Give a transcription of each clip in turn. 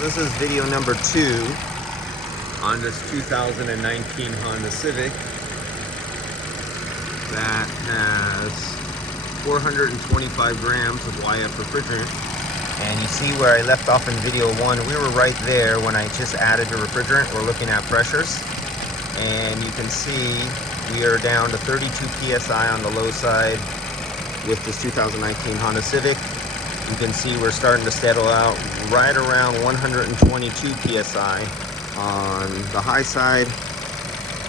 This is video number 2 on this 2019 Honda Civic that has 425 grams of YF refrigerant. And you see where I left off in video 1, we were right there when I just added the refrigerant. We're looking at pressures, and you can see we are down to 32 psi on the low side with this 2019 Honda Civic. You can see we're starting to settle out right around 122 psi on the high side.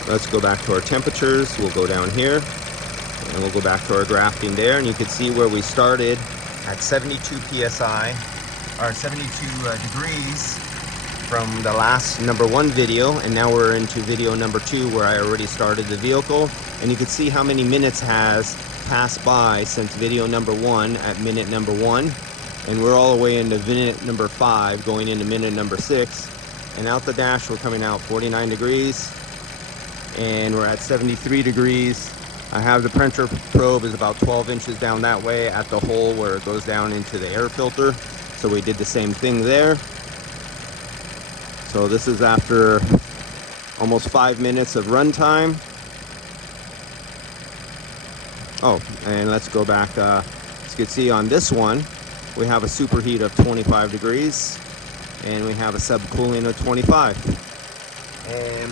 Let's go back to our temperatures. We'll go down here and we'll go back to our graphing there, and you can see where we started at 72 psi or 72 degrees from the last number 1 video, and now we're into video number 2 where I already started the vehicle, and you can see how many minutes has passed by since video number 1 at minute number 1, and we're all the way into minute number 5 going into minute number 6, and out the dash we're coming out 49 degrees and we're at 73 degrees. I have the pressure probe is about 12 inches down that way at the hole where it goes down into the air filter, so we did the same thing there. So this is after almost 5 minutes of run time. Oh, and let's go back. As you can see on this one, we have a superheat of 25 degrees and we have a subcooling of 25. And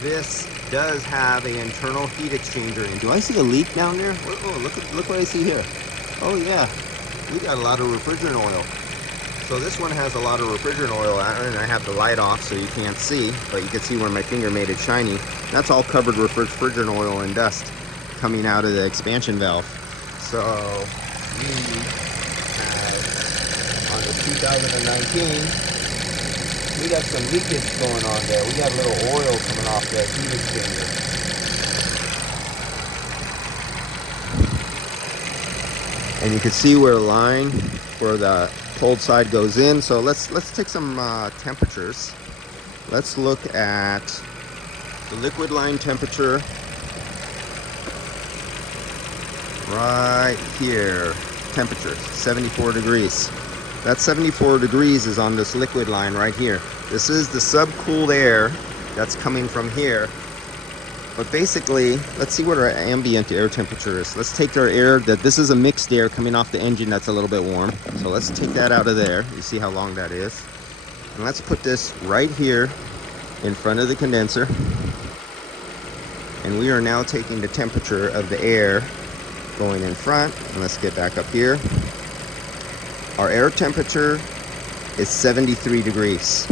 this does have an internal heat exchanger in. Do I see a leak down there? Oh, look what I see here. Oh yeah, we got a lot of refrigerant oil. So this one has a lot of refrigerant oil, and I have the light off so you can't see, but you can see where my finger made it shiny. That's all covered with refrigerant oil and dust coming out of the expansion valve. So we have, on the 2019, we got some leakage going on there. We got a little oil coming off that heat exchanger. And you can see where the line where the cold side goes in. So let's take some temperatures. Let's look at the liquid line temperature right here. Temperature 74 degrees. That 74 degrees is on this liquid line right here. This is the subcooled air that's coming from here. But basically, let's see what our ambient air temperature is. Let's take our air, this is a mixed air coming off the engine that's a little bit warm. So let's take that out of there. You see how long that is. And let's put this right here in front of the condenser. And we are now taking the temperature of the air going in front. And let's get back up here. Our air temperature is 73 degrees.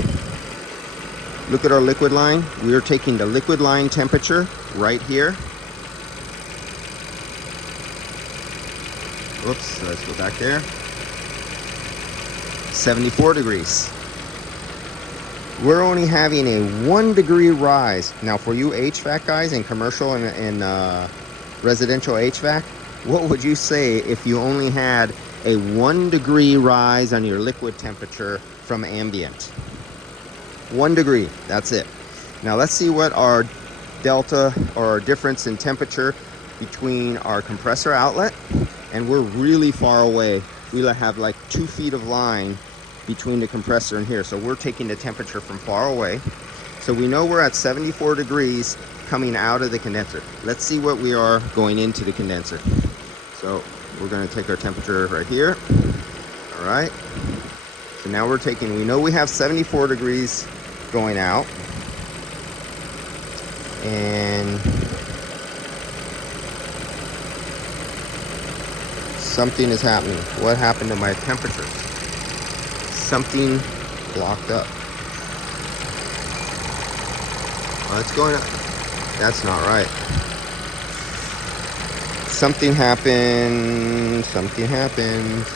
Look at our liquid line. We are taking the liquid line temperature right here. Oops, let's go back there. 74 degrees. We're only having a 1 degree rise. Now for you HVAC guys in commercial and residential HVAC, what would you say if you only had a 1 degree rise on your liquid temperature from ambient? 1 degree, that's it. Now let's see what our delta or our difference in temperature between our compressor outlet, and we're really far away. We have like 2 feet of line between the compressor and here, so we're taking the temperature from far away. So we know we're at 74 degrees coming out of the condenser. Let's see what we are going into the condenser. So we're going to take our temperature right here. All right. So now we're taking, we know we have 74 degrees going out. And something is happening. What happened to my temperature? Something blocked up. Oh, it's going up. That's not right. Something happened. Something happened.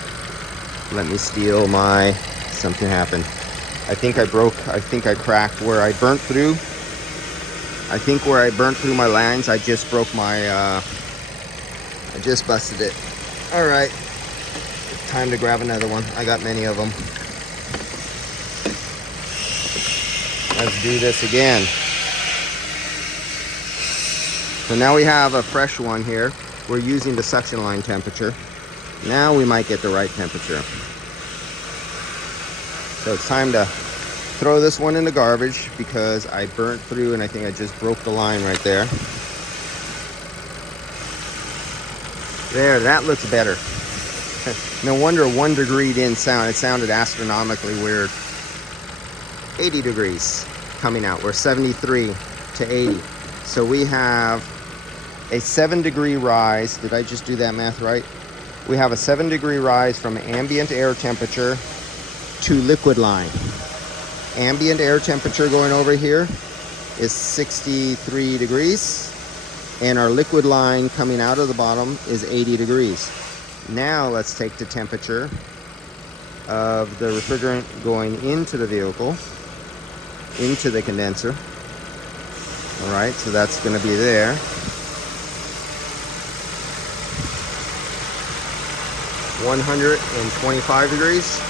Let me steal my... Something happened. I think I cracked where I burnt through. I think where I burnt through my lines, I just broke my... I just busted it. Alright. Time to grab another one. I got many of them. Let's do this again. So now we have a fresh one here. We're using the suction line temperature. Now we might get the right temperature. So it's time to throw this one in the garbage because I burnt through and I think I just broke the line right there. There, that looks better. No wonder 1 degree didn't sound. It sounded astronomically weird. 80 degrees coming out. We're 73 to 80. So we have a 7-degree rise. Did I just do that math right? We have a 7-degree rise from ambient air temperature to liquid line. Ambient air temperature going over here is 63 degrees. And our liquid line coming out of the bottom is 80 degrees. Now let's take the temperature of the refrigerant going into the vehicle, into the condenser. All right, so that's going to be there. (125 degrees).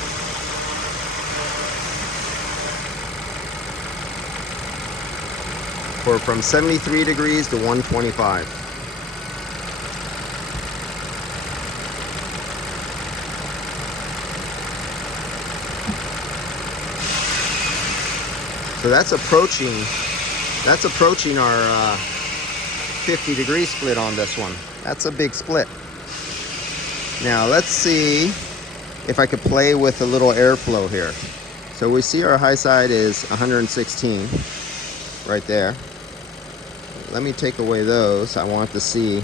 Or from 73 degrees to 125. So that's approaching our 50-degree split on this one. That's a big split. Now let's see if I could play with a little airflow here. So we see our high side is 116 right there. Let me take away those. I want to see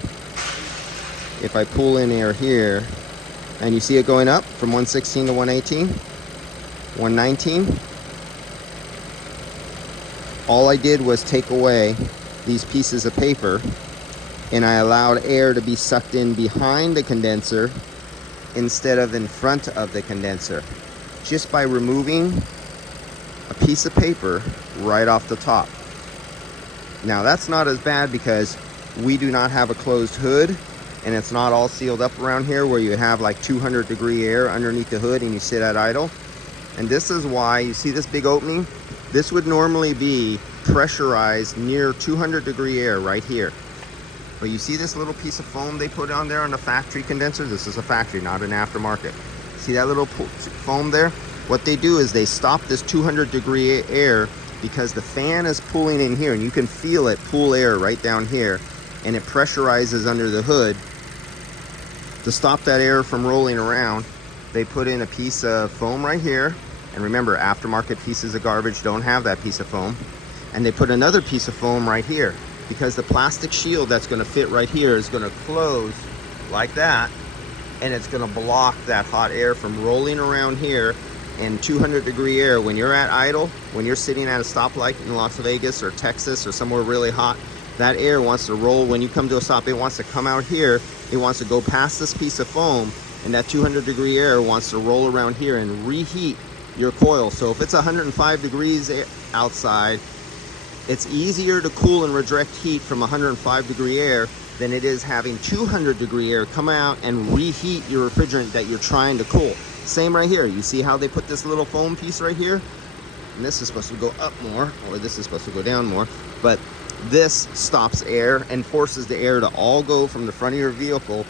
if I pull in air here, and you see it going up from 116 to 118, 119. All I did was take away these pieces of paper, and I allowed air to be sucked in behind the condenser instead of in front of the condenser, just by removing a piece of paper right off the top. Now that's not as bad because we do not have a closed hood, and it's not all sealed up around here where you have like 200-degree air underneath the hood and you sit at idle. And this is why you see this big opening. This would normally be pressurized near 200-degree air right here. But you see this little piece of foam they put on there on the factory condenser? This is a factory, not an aftermarket. See that little foam there? What they do is they stop this 200-degree air because the fan is pulling in here, and you can feel it pull air right down here, and it pressurizes under the hood. To stop that air from rolling around, they put in a piece of foam right here. And remember, aftermarket pieces of garbage don't have that piece of foam. And they put another piece of foam right here because the plastic shield that's going to fit right here is going to close like that, and it's going to block that hot air from rolling around here. And 200-degree air, when you're at idle, when you're sitting at a stoplight in Las Vegas or Texas or somewhere really hot, that air wants to roll. When you come to a stop, it wants to come out here. It wants to go past this piece of foam, and that 200-degree air wants to roll around here and reheat your coil. So if it's 105 degrees outside, it's easier to cool and redirect heat from 105-degree air than it is having 200-degree air come out and reheat your refrigerant that you're trying to cool. Same right here. You see how they put this little foam piece right here? And this is supposed to go up more, or this is supposed to go down more, but this stops air and forces the air to all go from the front of your vehicle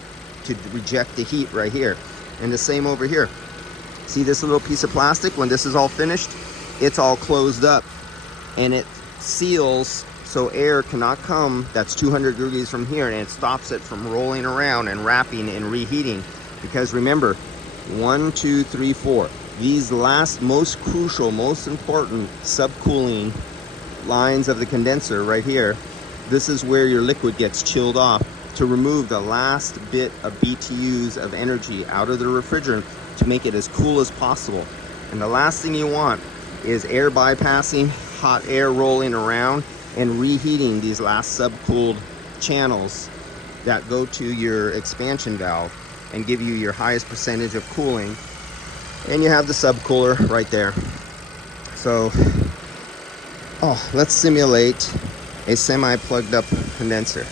to reject the heat right here. And the same over here. See this little piece of plastic? When this is all finished, it's all closed up and it seals so air cannot come that's 200 degrees from here, and it stops it from rolling around and wrapping and reheating. Because remember, 1, 2, 3, 4, these last most crucial, most important subcooling lines of the condenser right here, this is where your liquid gets chilled off to remove the last bit of BTUs of energy out of the refrigerant to make it as cool as possible. And the last thing you want is air bypassing, hot air rolling around and reheating these last subcooled channels that go to your expansion valve and give you your highest percentage of cooling. And you have the subcooler right there. So, let's simulate a semi-plugged up condenser.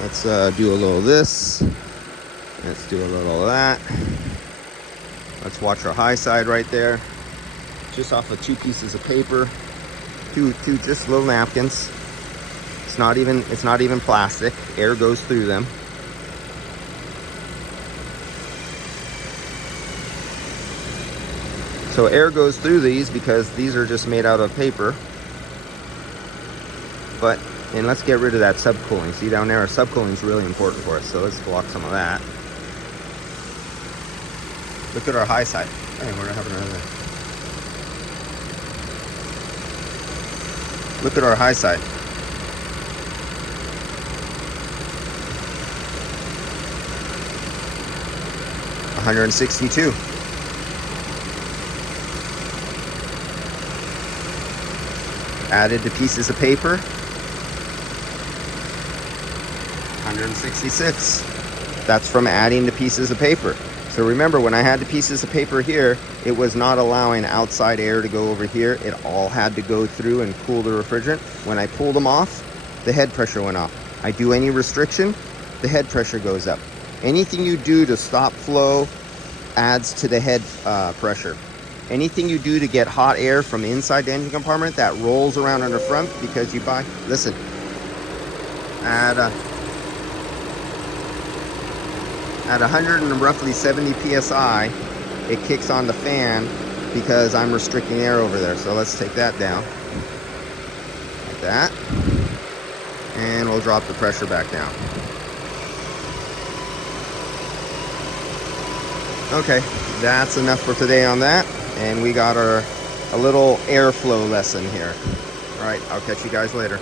Let's do a little of this. Let's do a little of that. Let's watch our high side right there. Just off of 2 pieces of paper, two just little napkins. It's not even plastic. Air goes through them. So air goes through these because these are just made out of paper. And let's get rid of that subcooling. See down there, subcooling is really important for us. So let's block some of that. Look at our high side. Hey, we're having another. Look at our high side. $162. Added to pieces of paper. $166. That's from adding to pieces of paper. So remember, when I had the pieces of paper here, it was not allowing outside air to go over here. It all had to go through and cool the refrigerant. When I pulled them off, the head pressure went off. I do any restriction, the head pressure goes up. Anything you do to stop flow adds to the head pressure. Anything you do to get hot air from inside the engine compartment, that rolls around on the front because you buy, listen, at 170 psi, it kicks on the fan because I'm restricting air over there. So let's take that down, like that, and we'll drop the pressure back down. Okay, that's enough for today on that, and we got a little airflow lesson here. All right, I'll catch you guys later.